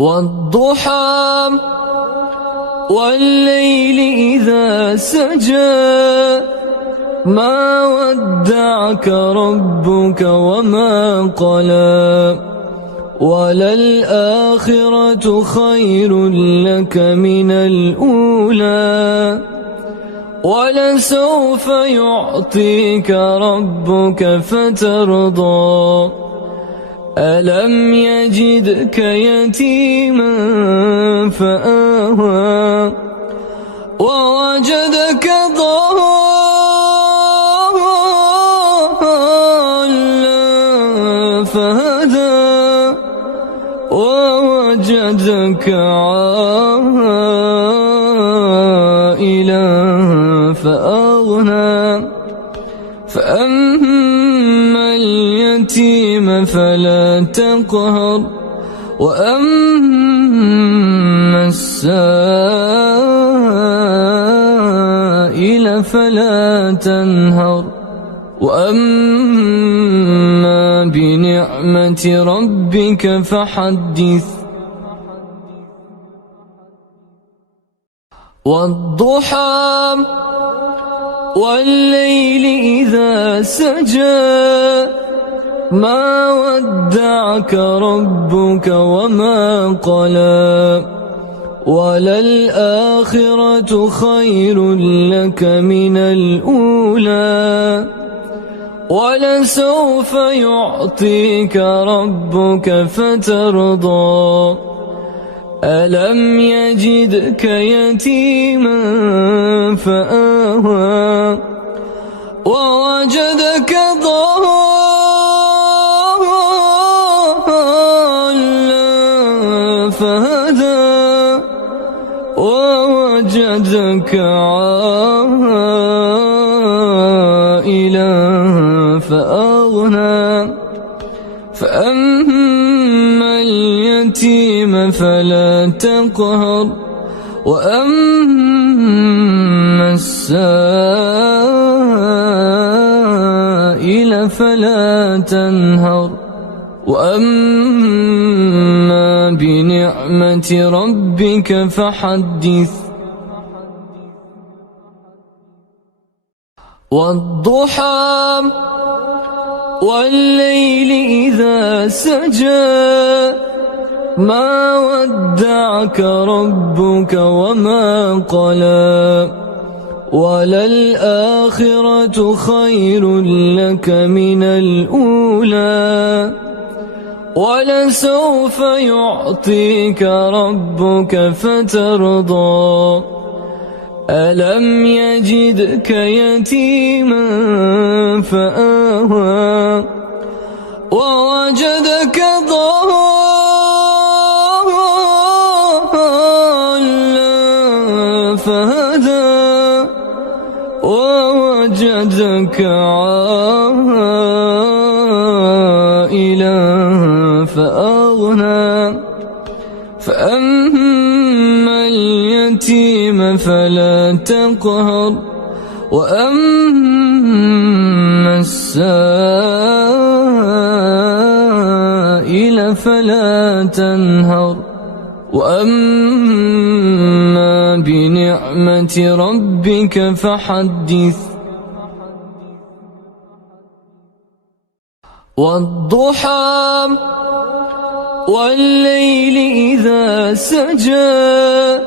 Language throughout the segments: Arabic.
والضحى والليل إذا سجى ما ودعك ربك وما قلى وللآخرة خير لك من الأولى ولسوف يعطيك ربك فترضى ألم يجدك يتيما فآوى ووجدك ضالا فهدى ووجدك عائلا فأغنى فأما اليتيم فلا تقهر وأما السائل فلا تنهر وأما بنعمة ربك فحدث والضحى والليل إذا سجى ما ودعك ربك وما قلى وللآخرة خير لك من الأولى ولسوف يعطيك ربك فترضى ألم يجدك يتيما فآوى ووجدك ضالا فهدى ووجدك عائلا فأغنى فأما اليتيم فلا تقهر وأما السائل فلا تنهر وأما بنعمة ربك فحدث والضحى والليل إذا سجى ما ودعك ربك وما قلى وللآخرة خير لك من الأولى ولسوف يعطيك ربك فترضى ألم يجدك يتيما فآوى ووجدك ضالا فهدى ووجدك عائلا فأغنى فأما اليتيم فلا تقهر وأما السائل فلا تنهر وأما بنعمة ربك فحدث والضحى والليل إذا سجى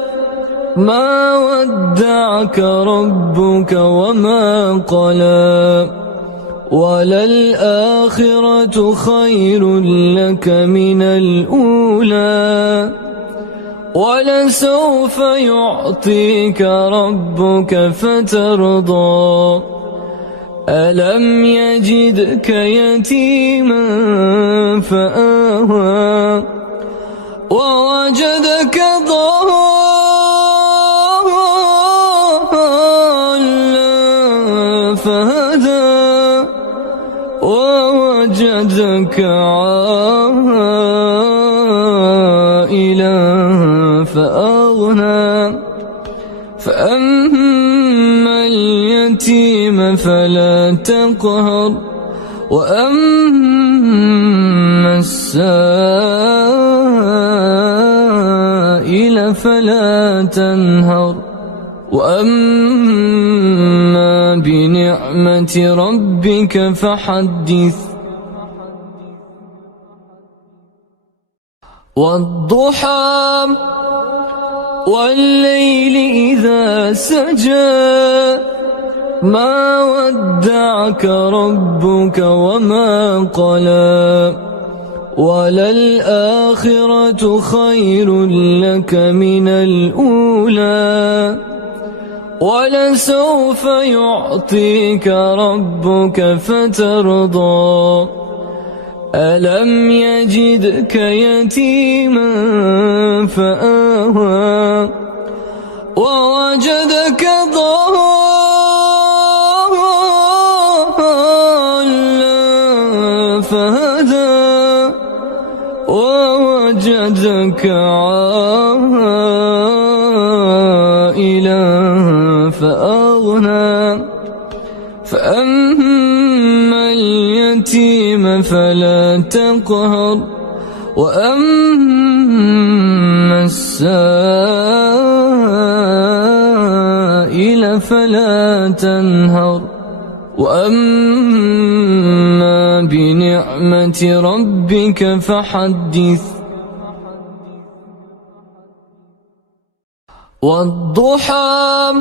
ما ودعك ربك وما قلى وللآخرة خير لك من الأولى ولسوف يعطيك ربك فترضى ألم يجدك يتيما فآوى ووجدك ضالا فهدى ووجدك عائلا فأغنى فأما اليتيم فلا تقهر وأما السائل السائل فلا تنهر وأما بنعمة ربك فحدث والضحى والليل إذا سجى ما ودعك ربك وما قلى وللآخرة خير لك من الأولى ولسوف يعطيك ربك فترضى ألم يجدك يتيما فآوى ووجدك ضالا فهدى ووجدك عائلا فأغنى فأما اليتيم فلا تقهر وأما السائل فلا تنهر وأما بنعمة ربك فحدث والضحى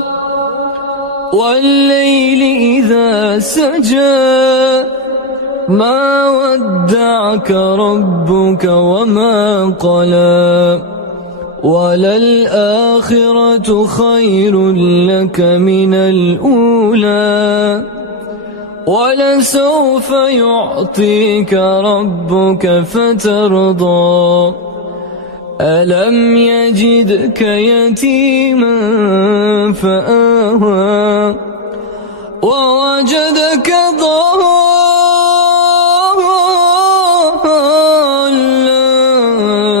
والليل إذا سجى ما ودعك ربك وما قلى وللآخرة خير لك من الأولى ولسوف يعطيك ربك فترضى ألم يجدك يتيما فآوى ووجدك ضالا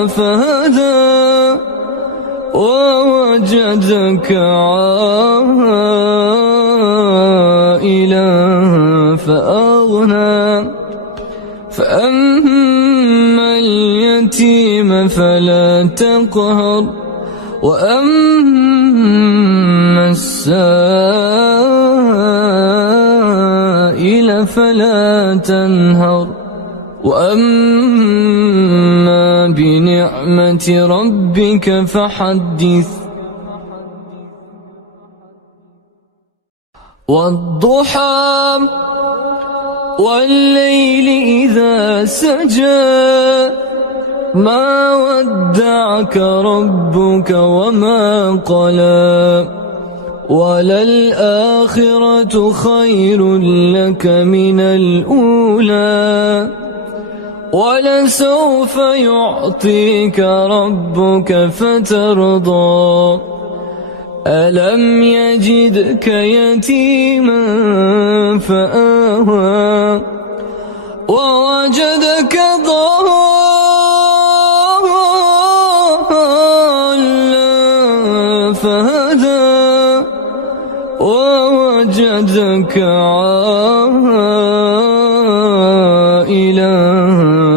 فهدى ووجدك عائلا فأغنى فأما اليتيم فلا تقهر وأما السائل فلا تنهر وأما بنعمة ربك فحدث والضحى والليل إذا سجى ما ودعك ربك وما قلى وللآخرة خير لك من الأولى ولسوف يعطيك ربك فترضى ألم يجدك يتيما فآوى ووجدك ضالا فهدى ووجدك عائلا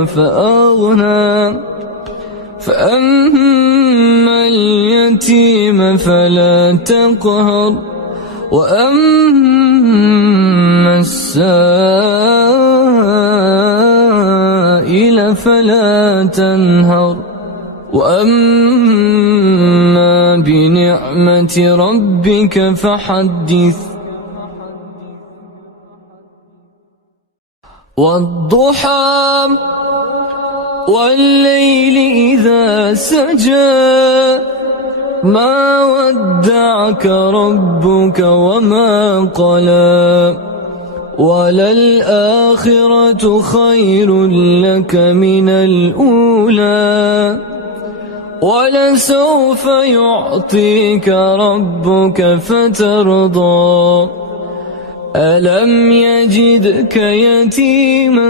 فأغنى فأما اليتيم فلا تقهر وأما السائل فلا تنهر وأما بنعمة ربك فحدث والضحى والليل إذا سجى ما ودعك ربك وما قلى وللآخرة خير لك من الأولى ولسوف يعطيك ربك فترضى ألم يجدك يتيما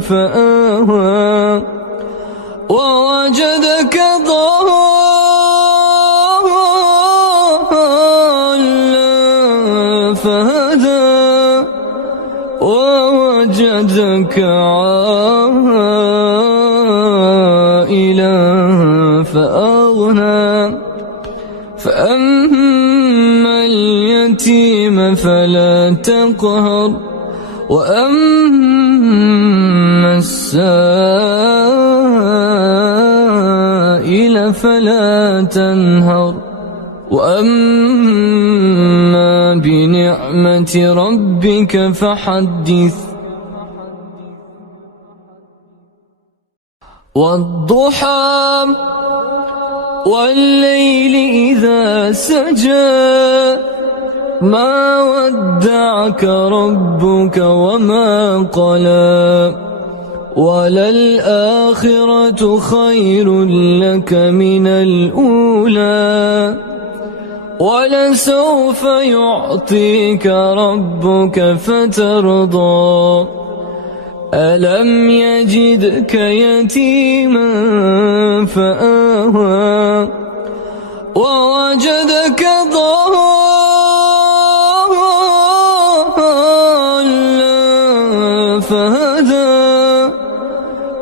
فآوى ووجدك ضالا فهدى ووجدك عائلا فأغنى فأما اليتيم فلا تقهر وأما السائل فلا تنهر وأما بنعمة ربك فحدث والضحى والليل إذا سجى ما ودعك ربك وما قلى وللآخرة خير لك من الأولى ولسوف يعطيك ربك فترضى ألم يجدك يتيما فآوى ووجدك ضالا فهدى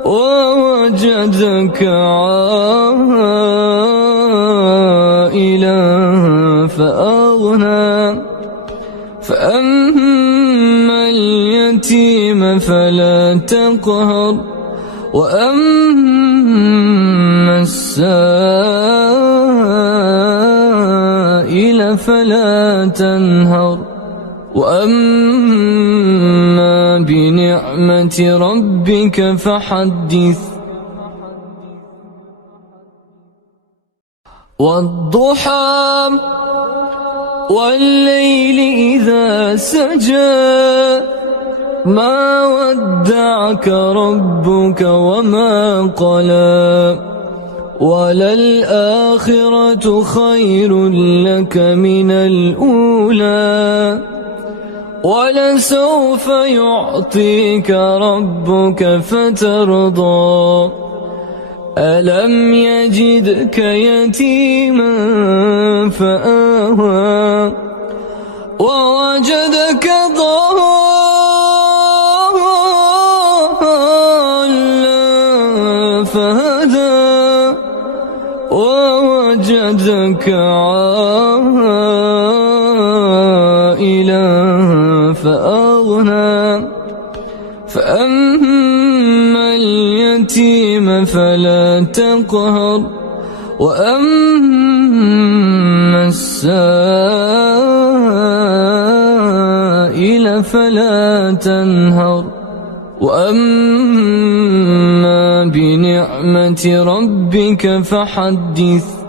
ووجدك عائلا فأغنى فأما اليتيم فلا تقهر وأما السائل فلا تنهر وأما بنعمة ربك فحدث والضحى والليل إذا سجى ما ودعك ربك وما قلى وللآخرة خير لك من الأولى ولسوف يعطيك ربك فترضى ألم يجدك يتيما فآوى ووجدك ضالا فهدى ووجدك عائلا فأغنى فأما اليتيم فلا تقهر وأما السائل فلا تنهر وأما بنعمة ربك فحدث